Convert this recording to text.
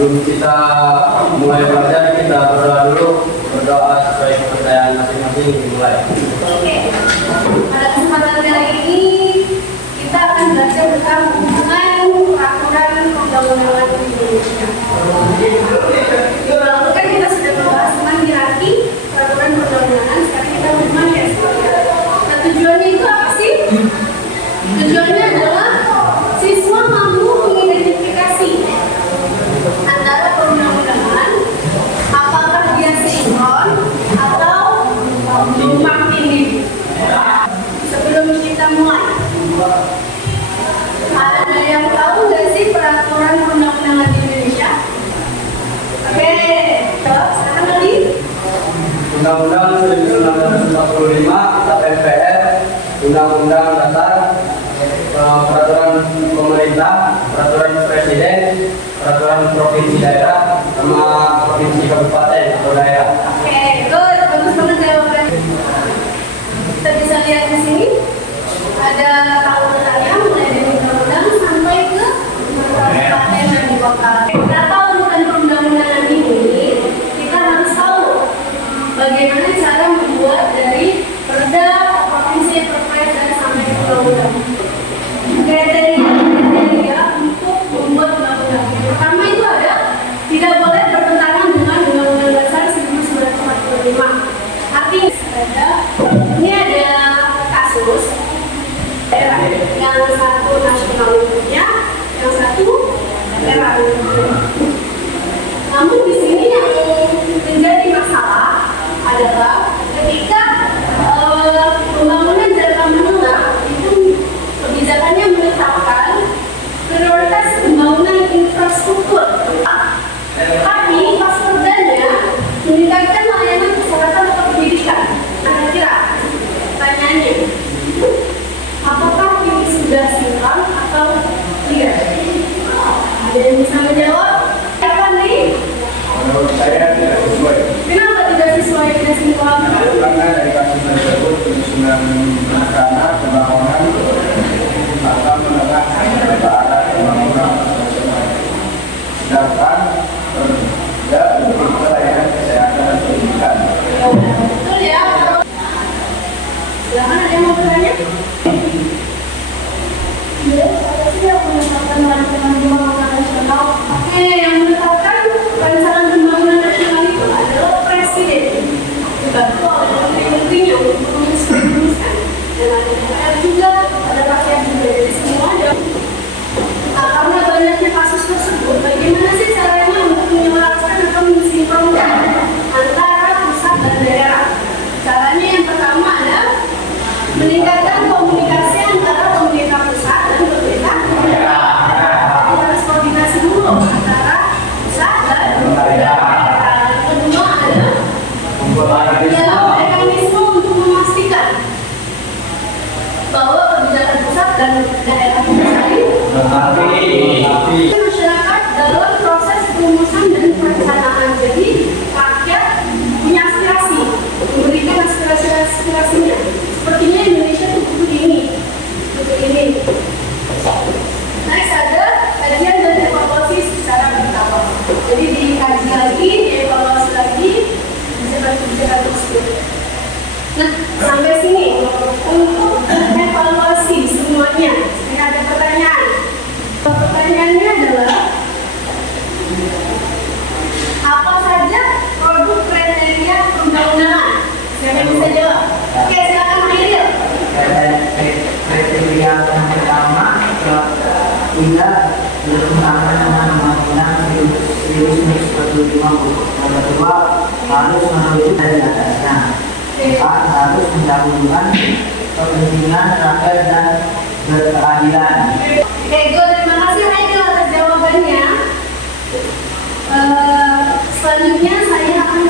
Sebelum kita mulai belajar, kita berdoa dulu. Berdoa sesuai kepercayaan masing-masing. Dimulai. Oke. Pada kesempatan kali ini kita akan belajar tentang hubungan peraturan perundang-undangan Indonesia. Lalu kan kita sudah membahas tentang hierarki peraturan perundang-undangan. Sekarang kita bagaimana ya sebenarnya. Nah, tujuannya itu apa sih? Tujuannya adalah siswa mampu mengidentifikasi antara perundang-undangan, apakah dia sinkron atau tumpang tindih. Sebelum kita mulai, ada yang tahu nggak sih peraturan perundang-undangan di Indonesia? Oke, sekarang kali Undang-Undang 1945 atau MPR, Undang-Undang Dasar, peraturan pemerintah, peraturan presiden, peraturan provinsi daerah, sama provinsi kabupaten atau daerah. Oke, good, bagus banget jawabannya. Kita bisa lihat di sini ada tahunan mulai dari undang-undang sampai ke kabupaten dan di kota. Berapa urutan perundang-undangan ini kita harus tahu bagaimana cara membuat dari perda, provinsi, perpres dan sampai ke undang-undang. Kriteria untuk membuat undang-undang. Pertama itu ada tidak boleh bertentangan dengan Undang-Undang Dasar 1945. Artinya ini ada kasus yang satu nasional untuknya, yang satu daerah untuknya. Namun di sini yang menjadi masalah adalah ketika pembangunan jangka menengah itu kebijakannya menetapkan prioritas pembangunan infrastruktur. Tapi pas perdanya meningkatkan layanan kesehatan atau pendidikan. Kira-kira pertanyaannya, apakah ini sudah sinkron atau tidak? Ada yang bisa menjawab? Apa nih? Menurut saya tidak sesuai. Kenapa tidak sesuai dengan sinkron? Karena dari kasus tersebut penyusunan rencana pembangunan akan menengah ke arah pembangunan nasional. Sedangkan tidak untuk layanan kesehatan dan pendidikan. Betul ya. Silakan, ada yang mau bertanya? Iya, apa sih yang menetapkan rancangan pembangunan nasional? Oke, yang menetapkan rancangan pembangunan nasional itu adalah presiden. Dibantu oleh menteri-menterinya untuk merumuskan. Dan ada DPR juga, ada rakyat juga. Jadi semua ada. Nah, karena banyaknya kasus tersebut, bagaimana sih caranya untuk menyelaraskan atau mensinkronkan antara pusat dan daerah? Caranya yang pertama adalah meningkatkan komunikasi antara pemerintah pusat dan pemerintah daerah. Kita harus koordinasi dulu antara pusat dan daerah. Yang kedua adalah mekanisme untuk memastikan bahwa kebijakan pusat dan daerah itu masyarakat dalam proses perumusan dan perencanaan. Jadi rakyat punya aspirasi, memberikan aspirasinya. Sepertinya Indonesia itu butuh ini. Next ada kajian dan evaluasi secara bertahap. Jadi dikaji lagi, dievaluasi lagi kebijakan tersebut. Nah, sampai sini untuk evaluasi semuanya. Ini ada pertanyaan. Pertanyaannya adalah apa saja produk kriteria perundang-undangan? Siapa yang bisa jawab? Oke, silakan Mairil. Kriteria yang pertama tidak bertentangan dengan Undang-Undang 1945. Yang kedua harus menuju dari atasnya. Empat, harus mendahulukan kepentingan rakyat dan berkeadilan. Oke, terima kasih Mairil atas jawabannya. Selanjutnya saya akan